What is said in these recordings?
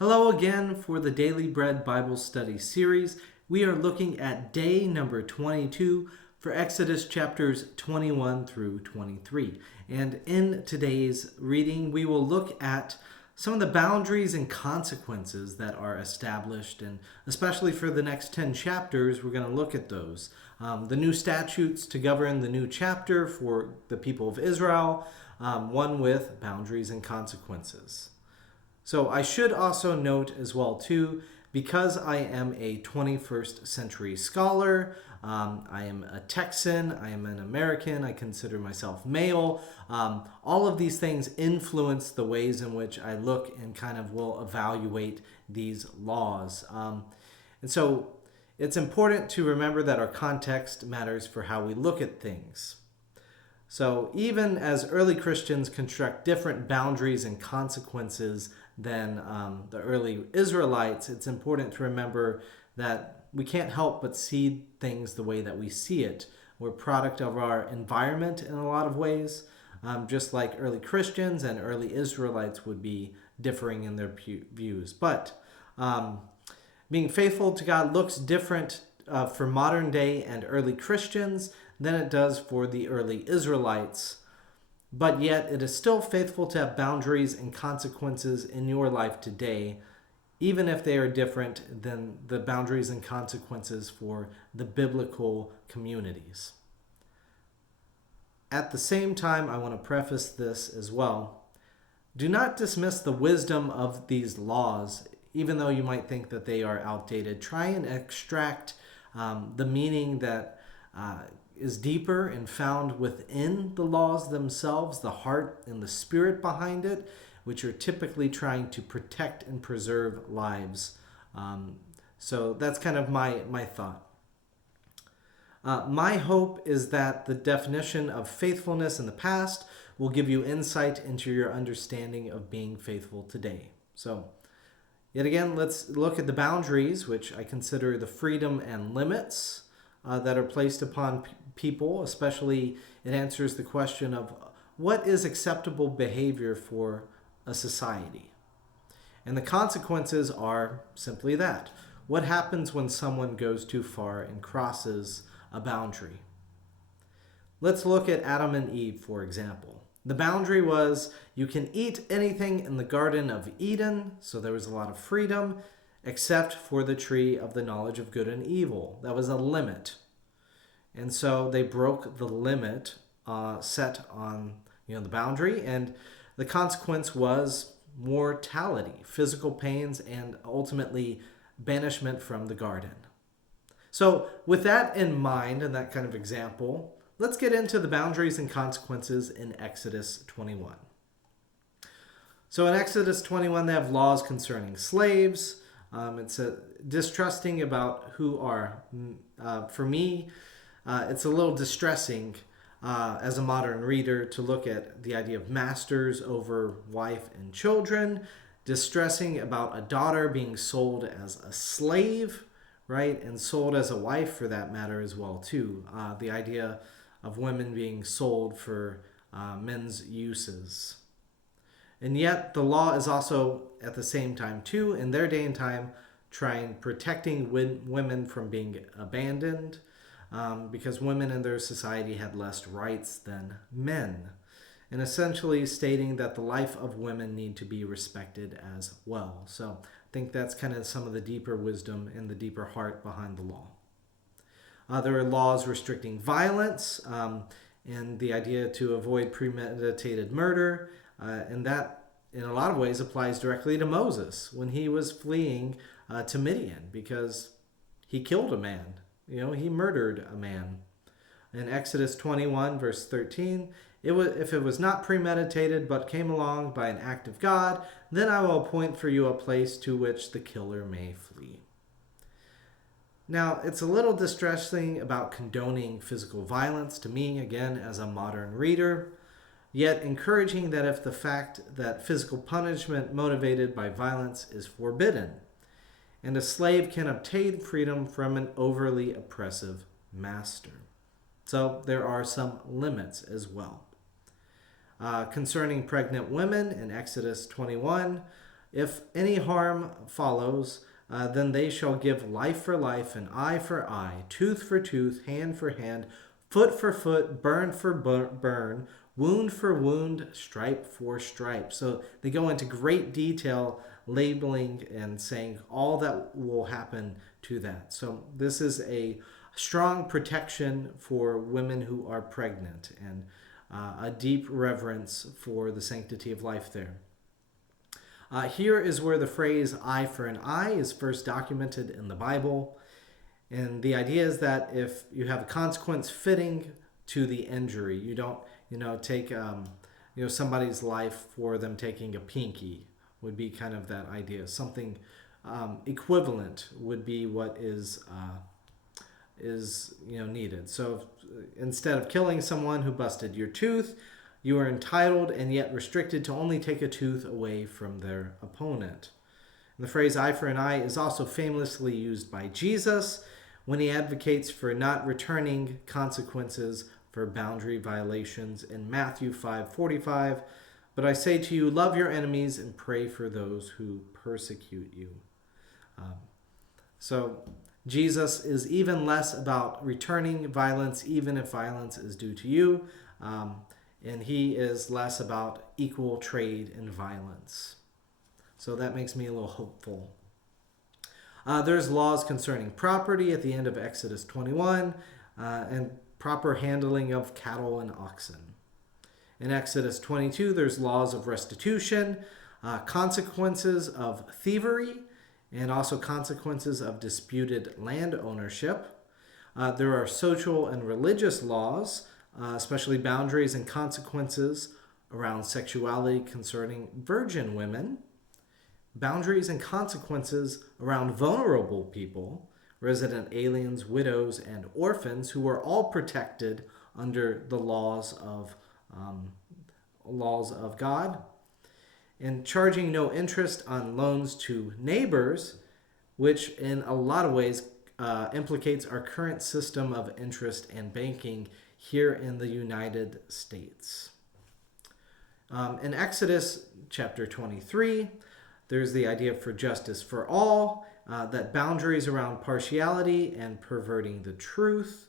Hello again for the Daily Bread Bible Study series. We are looking at day number 22 for Exodus chapters 21 through 23. And in today's reading, we will look at some of the boundaries and consequences that are established. And especially for the next 10 chapters, we're going to look at those. The new statutes to govern the new chapter for the people of Israel, one with boundaries and consequences. So I should also note as well too, because I am a 21st century scholar, I am a Texan, I am an American, I consider myself male. All of these things influence the ways in which I look and kind of will evaluate these laws. And so it's important to remember that our context matters for how we look at things. So even as early Christians construct different boundaries and consequences than the early Israelites, it's important to remember that we can't help but see things the way that we see it. We're a product of our environment in a lot of ways, just like early Christians and early Israelites would be differing in their views. But being faithful to God looks different for modern day and early Christians than it does for the early Israelites. But yet it is still faithful to have boundaries and consequences in your life today, even if they are different than the boundaries and consequences for the biblical communities. At the same time, I want to preface this as well. Do not dismiss the wisdom of these laws, even though you might think that they are outdated. Try and extract the meaning that is deeper and found within the laws themselves, the heart and the spirit behind it, which are typically trying to protect and preserve lives. So that's kind of my thought. My hope is that the definition of faithfulness in the past will give you insight into your understanding of being faithful today. So yet again, let's look at the boundaries, which I consider the freedom and limits that are placed upon people. Especially, it answers the question of what is acceptable behavior for a society. And the consequences are simply that. What happens when someone goes too far and crosses a boundary? Let's look at Adam and Eve, for example. The boundary was you can eat anything in the Garden of Eden, so there was a lot of freedom, except for the tree of the knowledge of good and evil. That was a limit. And so they broke the limit set on the boundary, and the consequence was mortality, physical pains, and ultimately banishment from the garden. So with that in mind and that kind of example, let's get into the boundaries and consequences in Exodus 21. So in Exodus 21, they have laws concerning slaves. It's distrusting about who are, for me, it's a little distressing as a modern reader to look at the idea of masters over wife and children, distressing about a daughter being sold as a slave, right, and sold as a wife for that matter as well too. The idea of women being sold for men's uses. And yet the law is also at the same time too, in their day and time, protecting women from being abandoned, because women in their society had less rights than men, and essentially stating that the life of women need to be respected as well. So I think that's kind of some of the deeper wisdom and the deeper heart behind the law. There are laws restricting violence and the idea to avoid premeditated murder, and that in a lot of ways applies directly to Moses when he was fleeing to Midian because he killed a man. He murdered a man. In Exodus 21, verse 13, if it was not premeditated but came along by an act of God, then I will appoint for you a place to which the killer may flee. Now, it's a little distressing about condoning physical violence to me, again, as a modern reader, yet encouraging that if the fact that physical punishment motivated by violence is forbidden, and a slave can obtain freedom from an overly oppressive master. So there are some limits as well. Concerning pregnant women in Exodus 21, If any harm follows, then they shall give life for life, and eye for eye, tooth for tooth, hand for hand, foot for foot, burn for burn, wound for wound, stripe for stripe. So they go into great detail, labeling and saying all that will happen to that. So this is a strong protection for women who are pregnant, and a deep reverence for the sanctity of life there. Here is where the phrase eye for an eye is first documented in the Bible. And the idea is that if you have a consequence fitting to the injury, you don't, take, somebody's life for them taking a pinky would be kind of that idea. Something equivalent would be what is needed. So instead of killing someone who busted your tooth, you are entitled and yet restricted to only take a tooth away from their opponent. And the phrase eye for an eye is also famously used by Jesus when he advocates for not returning consequences for boundary violations in Matthew 5:45. But I say to you, love your enemies and pray for those who persecute you. So Jesus is even less about returning violence, even if violence is due to you. And he is less about equal trade in violence. So that makes me a little hopeful. There's laws concerning property at the end of Exodus 21, and proper handling of cattle and oxen. In Exodus 22, there's laws of restitution, consequences of thievery, and also consequences of disputed land ownership. There are social and religious laws, especially boundaries and consequences around sexuality concerning virgin women, boundaries and consequences around vulnerable people, resident aliens, widows, and orphans, who are all protected under the laws of God, and charging no interest on loans to neighbors, which in a lot of ways implicates our current system of interest and banking here in the United States. In Exodus chapter 23, there's the idea for justice for all, that boundaries around partiality and perverting the truth.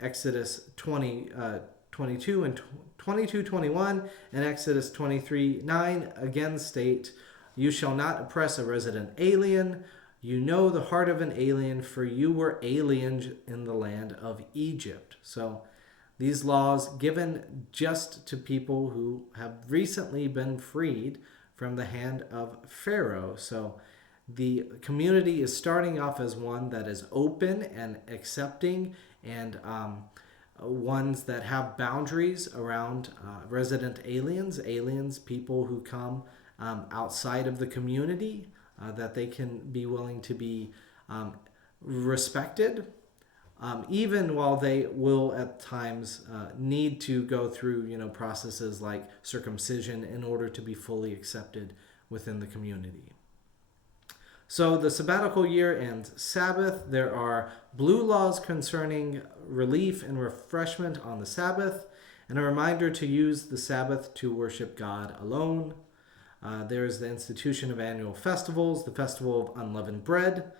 Exodus 22 and 22:21 and Exodus 23:9 again state, you shall not oppress a resident alien. You know the heart of an alien, for you were aliens in the land of Egypt. So these laws given just to people who have recently been freed from the hand of Pharaoh. So the community is starting off as one that is open and accepting, and ones that have boundaries around resident aliens, people who come outside of the community, that they can be willing to be respected, even while they will at times need to go through processes like circumcision in order to be fully accepted within the community. So the sabbatical year and Sabbath, there are blue laws concerning relief and refreshment on the Sabbath, and a reminder to use the Sabbath to worship God alone. There is the institution of annual festivals, the festival of unleavened bread,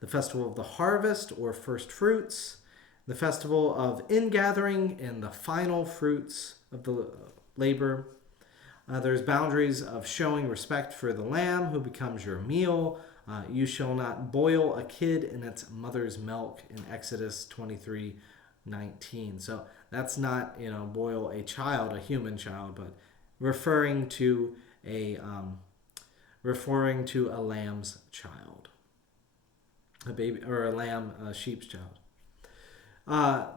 the festival of the harvest or first fruits, the festival of ingathering, and the final fruits of the labor. There's boundaries of showing respect for the lamb who becomes your meal. You shall not boil a kid in its mother's milk in Exodus 23:19. So that's not, boil a child, a human child, but referring to a lamb's child, a baby or a sheep's child.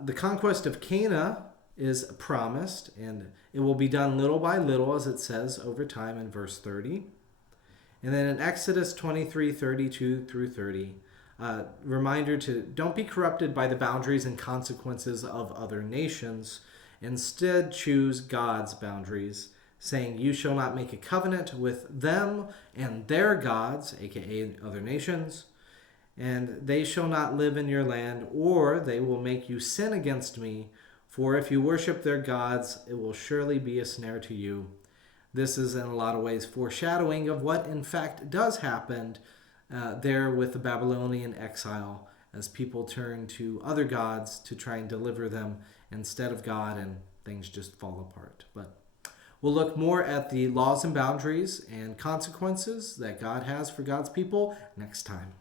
The conquest of Canaan is promised, and it will be done little by little, as it says over time in verse 30. And then in Exodus 23:32 through 30, reminder to don't be corrupted by the boundaries and consequences of other nations. Instead, choose God's boundaries, saying, you shall not make a covenant with them and their gods, aka other nations, and they shall not live in your land, or they will make you sin against me. For if you worship their gods, it will surely be a snare to you. This is in a lot of ways foreshadowing of what in fact does happen there with the Babylonian exile, as people turn to other gods to try and deliver them instead of God, and things just fall apart. But we'll look more at the laws and boundaries and consequences that God has for God's people next time.